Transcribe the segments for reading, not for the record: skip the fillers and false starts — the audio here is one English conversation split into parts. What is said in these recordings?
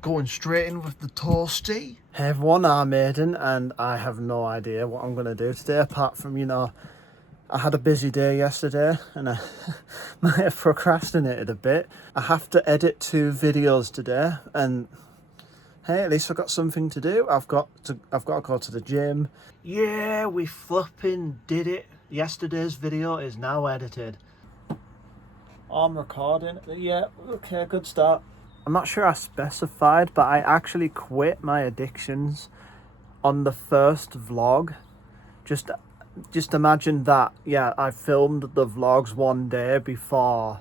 Going straight in with the toasty. Hey everyone, I'm Aidan and I have no idea what I'm going to do today apart from, I had a busy day yesterday and I might have procrastinated a bit. I have to edit 2 videos today and hey, at least I've got something to do. I've got to go to the gym. Yeah, we flipping did it. Yesterday's video is now edited. I'm recording. Yeah, okay, good start. I'm not sure I specified, but I actually quit my addictions on the first vlog. Just imagine that. Yeah, I filmed the vlogs one day before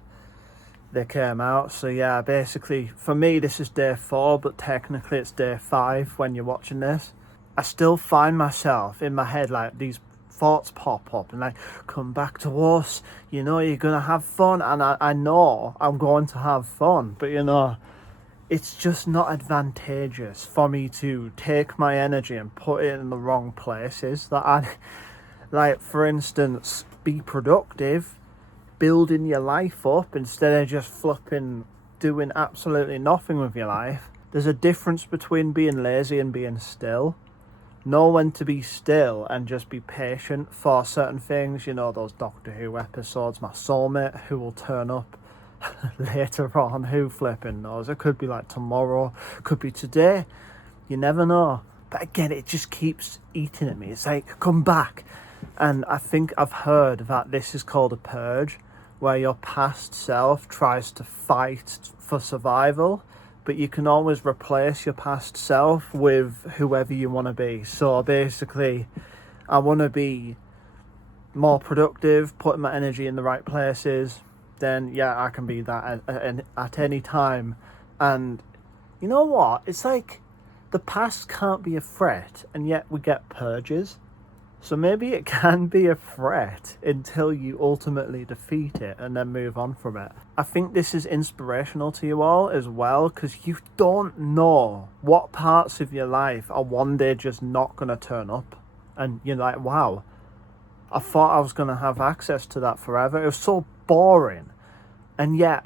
they came out. So yeah, basically for me this is day 4, but technically it's day 5 when you're watching this. I still find myself in my head like these thoughts pop up and like, come back to us, you're gonna have fun, and I know I'm going to have fun, but it's just not advantageous for me to take my energy and put it in the wrong places. That I, like, for instance, be productive, building your life up instead of just flipping doing absolutely nothing with your life. There's a difference between being lazy and being still. Know when to be still and just be patient for certain things. Those Doctor Who episodes, my soulmate who will turn up later on, who flipping knows? It could be like tomorrow, could be today, you never know. But again, it just keeps eating at me. It's like, come back. And I think I've heard that this is called a purge, where your past self tries to fight for survival, but you can always replace your past self with whoever you want to be. So basically, I want to be more productive, putting my energy in the right places. Then yeah, I can be that at any time. And you know what? It's like the past can't be a threat, and yet we get purges. So maybe it can be a threat until you ultimately defeat it and then move on from it. I think this is inspirational to you all as well, because you don't know what parts of your life are one day just not going to turn up. And you're like, wow, I thought I was going to have access to that forever. It was so boring. And yet,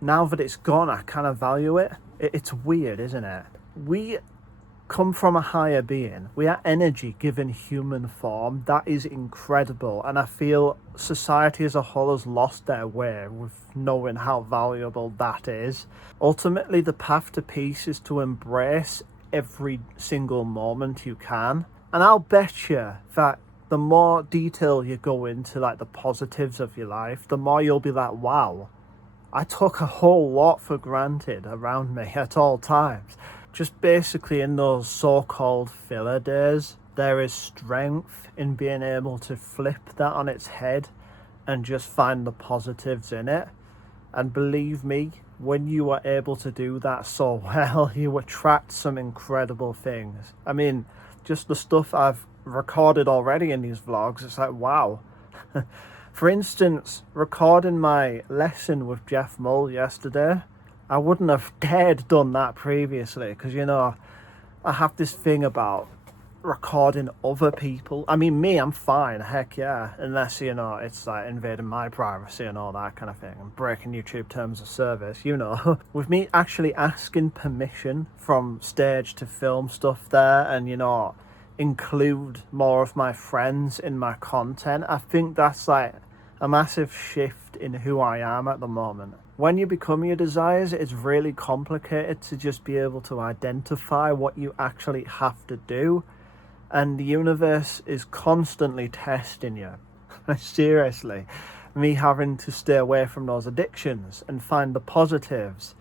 now that it's gone, I kind of value it. It's weird, isn't it? We come from a higher being. We are energy given human form. That is incredible. And I feel society as a whole has lost their way with knowing how valuable that is. Ultimately, the path to peace is to embrace every single moment you can. And I'll bet you that the more detail you go into like the positives of your life, the more you'll be like, wow, I took a whole lot for granted around me at all times. Just basically in those so-called filler days, there is strength in being able to flip that on its head and just find the positives in it. And believe me, when you are able to do that so well, you attract some incredible things. I mean, just the stuff I've recorded already in these vlogs, it's like, wow. For instance, recording my lesson with Jeff Mull yesterday, I wouldn't have dared done that previously, because I have this thing about recording other people. I mean, me, I'm fine, heck yeah, unless it's like invading my privacy and all that kind of thing and breaking YouTube terms of service. With me actually asking permission from stage to film stuff there and include more of my friends in my content, I think that's like a massive shift in who I am at the moment. When you become your desires, it's really complicated to just be able to identify what you actually have to do. And the universe is constantly testing you. Seriously. Me having to stay away from those addictions and find the positives.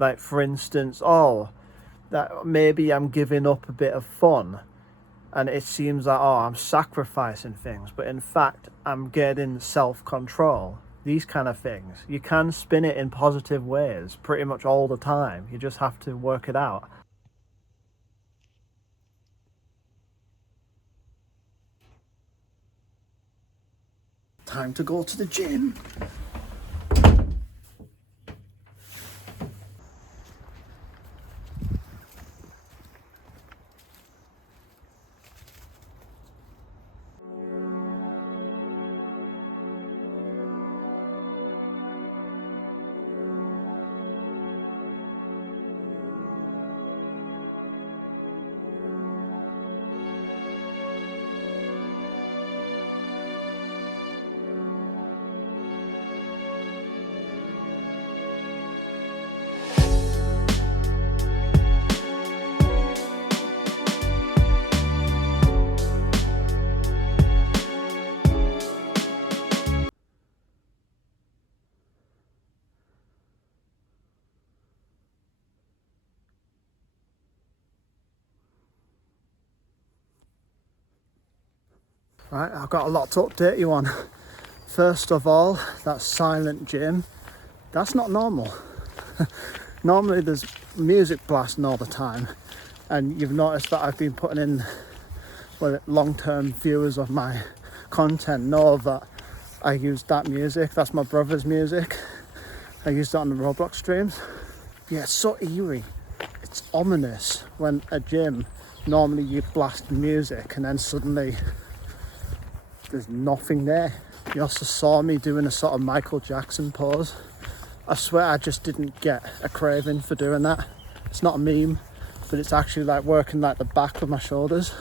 Like, for instance, that maybe I'm giving up a bit of fun. And it seems like, I'm sacrificing things. But in fact, I'm getting self-control. These kind of things. You can spin it in positive ways pretty much all the time. You just have to work it out. Time to go to the gym. Right, I've got a lot to update you on. First of all, that silent gym, that's not normal. Normally there's music blasting all the time, and you've noticed that I've been putting in, well, long-term viewers of my content know that I use that music. That's my brother's music. I use that on the Roblox streams. Yeah, it's so eerie. It's ominous when a gym, normally you blast music and then suddenly there's nothing there. You also saw me doing a sort of Michael Jackson pose. I swear I just didn't get a craving for doing that. It's not a meme, but it's actually like working like the back of my shoulders.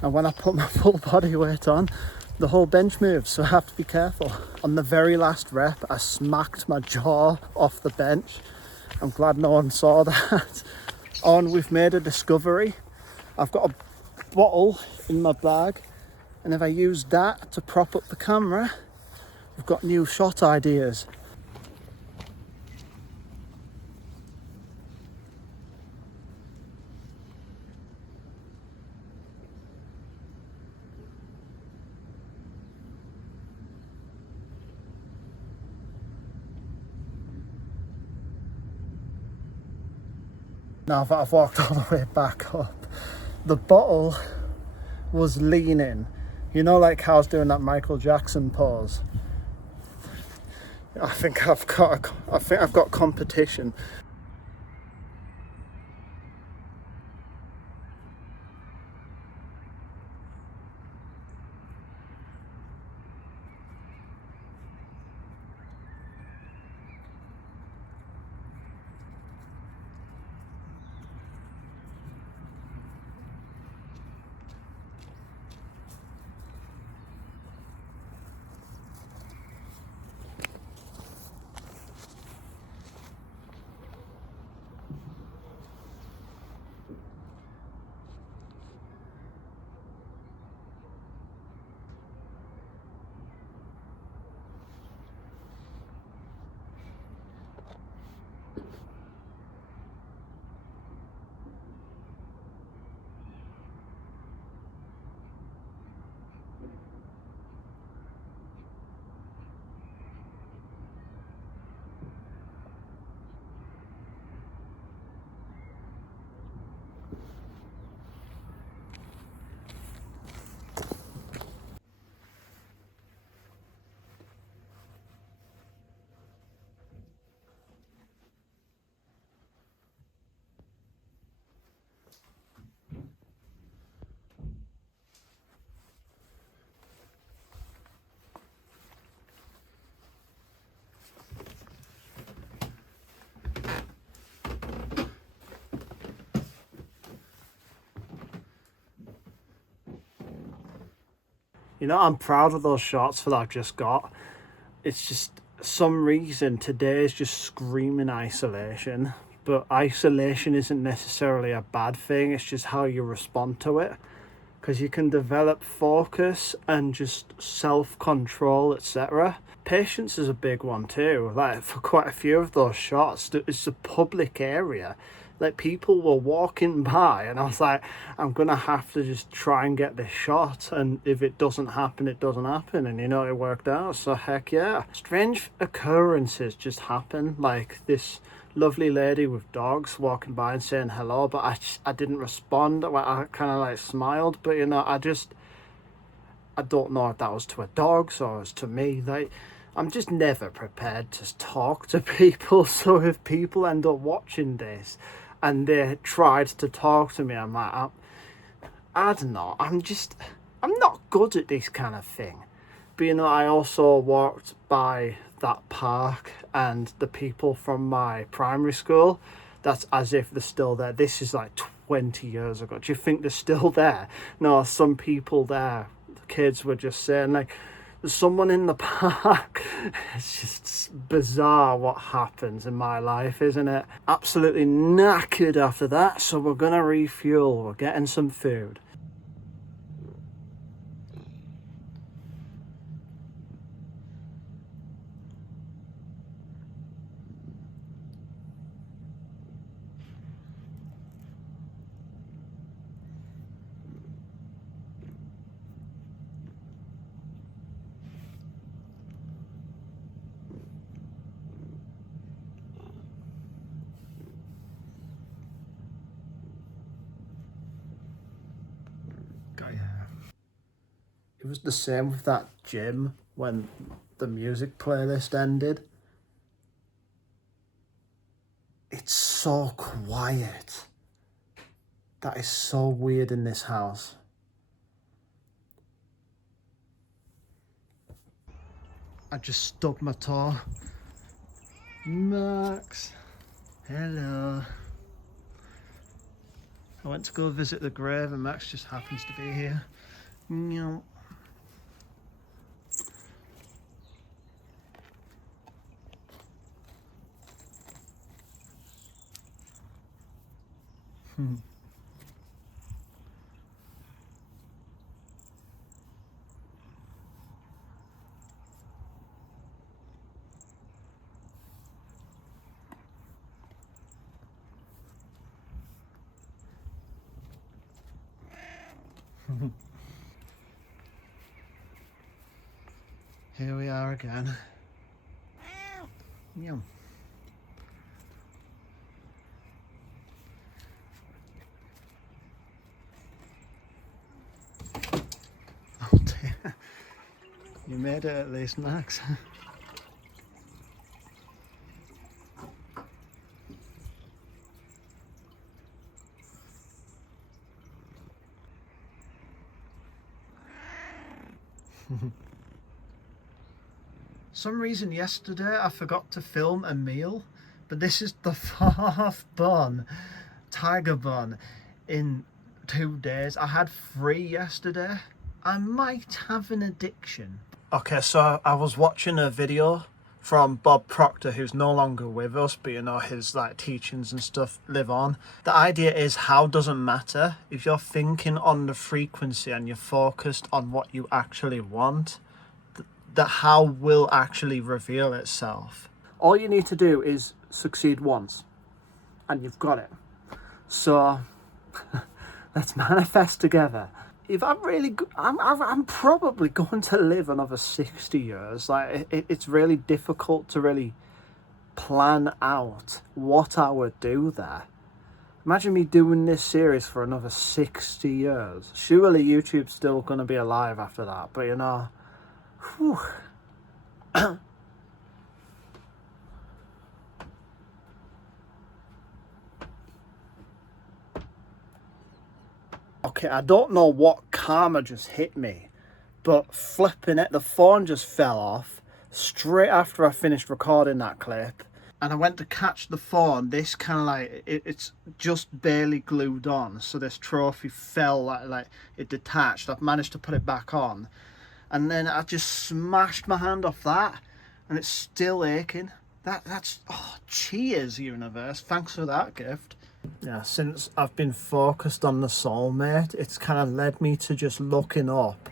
And when I put my full body weight on, the whole bench moves, so I have to be careful. On the very last rep, I smacked my jaw off the bench. I'm glad no one saw that. On, we've made a discovery. I've got a bottle in my bag, and if I use that to prop up the camera, we've got new shot ideas. Now that I've walked all the way back up, the bottle was leaning. You know, like how I was doing that Michael Jackson pose. I think I've got competition. You know, I'm proud of those shots that I've just got. It's just some reason today is just screaming isolation. But isolation isn't necessarily a bad thing, it's just how you respond to it. Because you can develop focus and just self-control, etc. Patience is a big one too. Like for quite a few of those shots, it's a public area. Like people were walking by and I was like, I'm gonna have to just try and get this shot, and if it doesn't happen, it doesn't happen. And you know, it worked out, so heck yeah. Strange occurrences just happen, like this lovely lady with dogs walking by and saying hello, but I didn't respond. I kind of like smiled, but you know, I don't know if that was to a dog or it was to me. Like, I'm just never prepared to talk to people. So if people end up watching this and they tried to talk to me, I'm like, I don't know. I'm not good at this kind of thing. But you know, I also walked by that park and the people from my primary school, that's as if they're still there. This is like 20 years ago. Do you think they're still there? No, some people there, the kids were just saying like, there's someone in the park. It's just bizarre what happens in my life, isn't it? Absolutely knackered after that, so we're gonna refuel. We're getting some food. It was the same with that gym when the music playlist ended. It's so quiet. That is so weird in this house. I just stubbed my toe. Max. Hello. I went to go visit the grave and Max just happens to be here. Meow. Here we are again. Yum. Oh dear. You made it at least, Max. Some reason yesterday I forgot to film a meal, but this is the fourth bun, tiger bun, in 2 days. I had 3 yesterday. I might have an addiction. Okay, so I was watching a video from Bob Proctor, who's no longer with us, but you know, his like teachings and stuff live on. The idea is how doesn't matter if you're thinking on the frequency and you're focused on what you actually want, that how will actually reveal itself. All you need to do is succeed once and you've got it. So let's manifest together. If I'm really I'm probably going to live another 60 years. Like it's really difficult to really plan out what I would do there. Imagine me doing this series for another 60 years. Surely YouTube's still going to be alive after that, but you know, whew. Okay, I don't know what karma just hit me, but flipping it, the phone just fell off straight after I finished recording that clip. And I went to catch the phone, this kind of like, it's just barely glued on, so this trophy fell, like it detached. I've managed to put it back on. And then I just smashed my hand off that, and it's still aching. That's, oh, cheers, universe. Thanks for that gift. Yeah, since I've been focused on the soulmate, it's kind of led me to just looking up,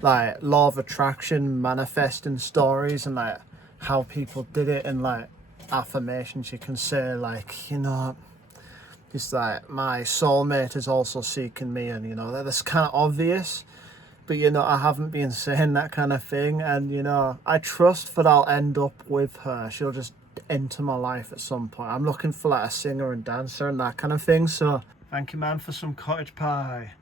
like, law of attraction, manifesting stories, and, like, how people did it, and, like, affirmations you can say, like, you know, it's like, my soulmate is also seeking me, and, you know, that's kind of obvious. But, you know, I haven't been saying that kind of thing. And, you know, I trust that I'll end up with her. She'll just enter my life at some point. I'm looking for, like, a singer and dancer and that kind of thing. So, thank you, man, for some cottage pie.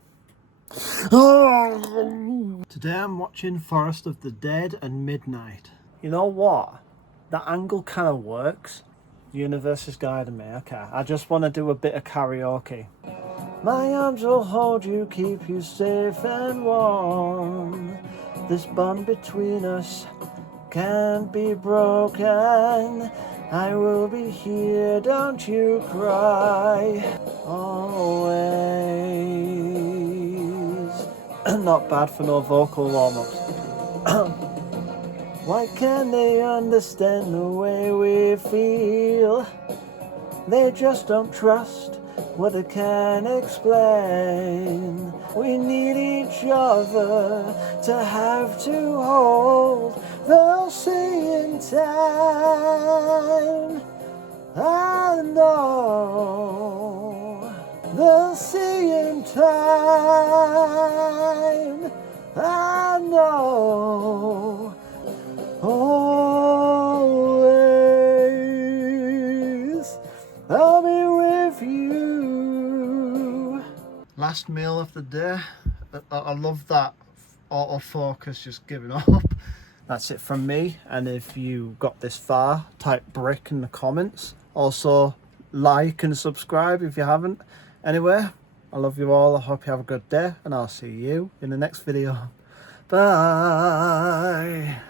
Today I'm watching Forest of the Dead and Midnight. You know what? That angle kind of works. The universe is guiding me. Okay, I just want to do a bit of karaoke. My arms will hold you, keep you safe and warm. This bond between us can't be broken. I will be here, don't you cry. Always. Not bad for no vocal warm-ups. Why can't they understand the way we feel? They just don't trust what I can explain. We need each other to have to hold. They'll see in time. I know. They'll see in time. I know. Always, I'll be with you. Last meal of the day. I love that autofocus just giving up. That's it from me, and if you got this far, type brick in the comments. Also, like and subscribe if you haven't. Anyway, I love you all. I hope you have a good day, and I'll see you in the next video. Bye.